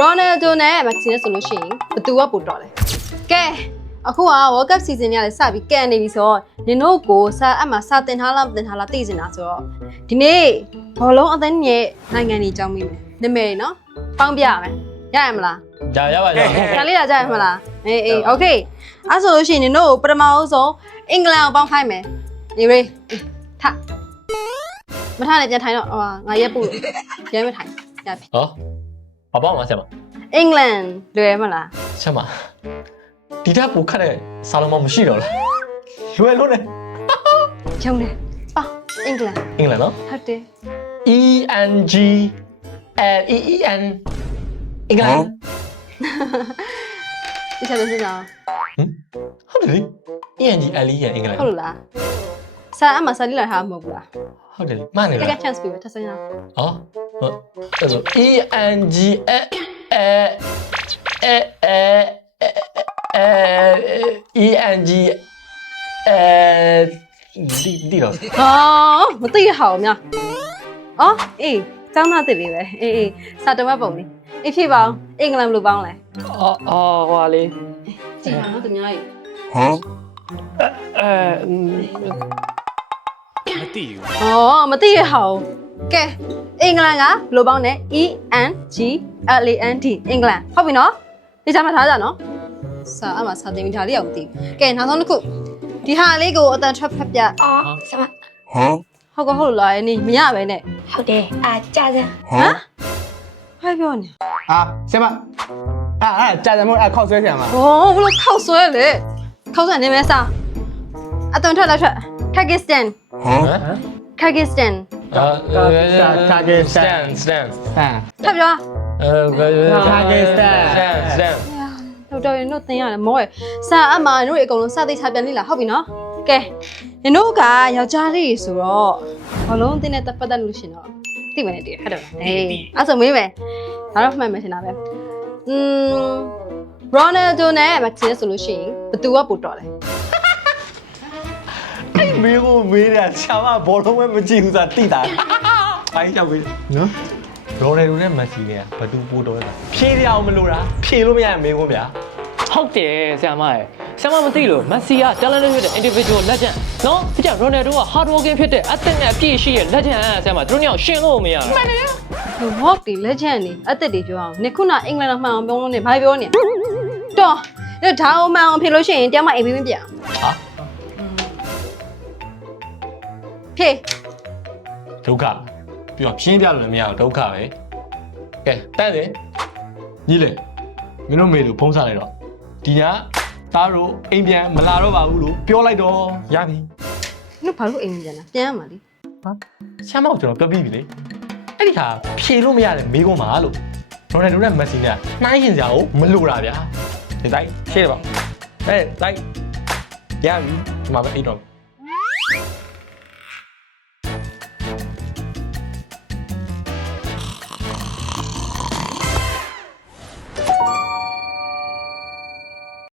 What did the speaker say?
Ronaldo နဲ့ Messi နဲ့ဆိုလို့ရှိရင်ဘယ်သူကပိုတော်လဲကဲအခုက World Cup season ညလည်းစပြီးကန်နေပြီဆိုတော့နင်တို့ကိုစာအပ်မှာစာတင်ထားလားမတင်ထားလားသိနေတာဆိုတော့ဒီနေ့ဘောလုံးအသင်းရဲ့နိုင်ငံကြီးကြောင်းမိမယ်နာမည်နော်ပေါင်းပြရမယ်ရရမလား ရပါဒါလေးလာကြရမလားအေး okay အဲ့ဆိုလို့ရှိရင်နင်တို့ပထမဆုံးအင်္ဂလန်ကိုပေါင်းခိုင်းမယ်နေရေထမထနဲ့ပြန်ထိုင်တော့ဟိုငါရက်ပို့ရဲမထိုင်ရပြီ ဟောဘာပေါ့မှာဆရာမ အင်္ဂလန်လွယ်မလား ဆရာမဒီတက်ပိုခတ်တဲ့စာလုံးမမရှိတော့လားလွယ်လို့နဲ့ ဂျုံတယ်ပါအင်္ဂလန် အင်္ဂလန်နော် ဟုတ်တယ် ENGLEEN အင်္ဂလန် ဒီချက်ပဲစဉ်းစား ဟုတ်တယ်လေ ENGLEEN အင်္ဂလန် ဟုတ်လို့လားစာအမှစာလေးလာထားမှာမဟုတ်ဘူးလား ဟုတ်တယ်လေမှန်တယ် တ လား ကယ် chance ပေးမယ်ထပ်စမ်းရအောင် ဟောအဲ့ဆို ENG ဒီတော့ ဟာမသိရဟောများအော်အေးကျောင်းသားတစ်လေးပဲအေးစာတမတ်ပုံလေးအေးဖြစ်ပါအောင်အင်္ဂလန်ဘယ်လိုပေါင်းလဲ အော်ဟွာလေ ကြည့်ပါတော့သူများကြီး မသိဘူး အော်မသိရဟောကဲအင်္ဂလန်ကဘယ်လိုပေါင်းလဲ ENGLAND အင်္ဂလန်ဟုတ်ပြီနော်ဒီစားမှထားကြနော်စာအမှစာတင်ပြီးထားလေးအောင်မသိဘူးကဲနောက်ဆုံးတစ်ခုဒီဟာလေးကိုအတန်ထွက်ဖက်ပြ အော်ဆရာမ ဟုတ်ကဟုတ်လားနေမရပဲနဲ့ ဟုတ်တယ်ကြာစမ်း ဟမ်ဟဲ့ပြောနေ ဟာဆရာမကြာတယ်မို့ခောက်ဆွဲဆရာမ 哦，我都靠水了，靠水那边啥？啊，等ထွက်来ထွက် Kyrgyzstan ဟမ် Kyrgyzstan stand ထပ်ပြော stand တော်တော်ရင်တို့သင်ရတယ်မောရဲ့စာအမှတို့အကုန်လုံးစသိချပြန်လိလားဟုတ်ပြီနော်ကဲနင်တို့ကယောက်ျားလေးဆိုတော့ဘလုံးတင်းနဲ့တပတ်တက်လို့ရှင်တော့သိမယ်နဲ့တည်းဟုတ်တယ်အေးအဲ့ဆိုမေးမယ်ဒါတော့မှတ်မယ်ရှင်တာပဲRonaldo နဲ့ Messi ဆိုလို့ရှိရင်ဘယ်သူကပိုတော်လဲ အဲ့မေးကိုမေးတယ်ဆရာမဘောလုံးပဲမကြည့်ဘူးဆိုတာသိတာဘိုင်းချက်ပေးနော်ရော်နယ်ဒိုနဲ့မက်ဆီနဲ့ဘယ်သူပို့တော့လဲဖြေးရအောင်မလို့လားဖြေးလို့မရရင်မေးခွန်းဗျာ ဟုတ်တယ်ဆရာမရဲ့ဆရာမမသိလို့မက်ဆီက talented ဖြစ်တဲ့ individual legend နော်ဒီကြောင့် Ronaldo က hard working ဖြစ်တဲ့အသက်နဲ့အပြည့်ရှိတဲ့ legend ဆရာမတို့ညောင်ရှင်းလို့မရဘူးမှန်တယ် ဟော့ဒီ legend နေအသက်တွေပြောအောင်နေခုနအင်္ဂလန်မှန်အောင်ပြောလို့နေဘာပြောနေတော်ဒါဒါအောင်မှန်အောင်ဖြစ်လို့ရှိရင်တရားမအိမ်ပြီးမပြန် ဟာ ဖြေ ဒုက္ခပြီးတော့ဖြင်းပြလို့မရအောင်ဒုက္ခပဲကဲတန်းတယ်ညီလေမင်းတို့မေတို့ဖုံးစားလိုက်တော့ဒီညသားတို့အိမ်ပြန်မလာတော့ပါဘူးလို့ပြောလိုက်တော့ရပြီ နုဘာလို့အိမ်ပြန်လာပြန်ရမှာလी ဆရာမကိုကျွန်တော်ပြောပြီးပြီလေအဲ့ဒီဟာဖြေလို့မရတယ်မေးခွန်းပါလို့ရိုနယ်ဒိုနဲ့မက်ဆီနဲ့နှိုင်းရင်စရာကိုမလိုတာဗျာဒီတိုင်းရှေ့ပါအဲ့တိုင်းရပြီဒီမှာပဲအိတ်တော့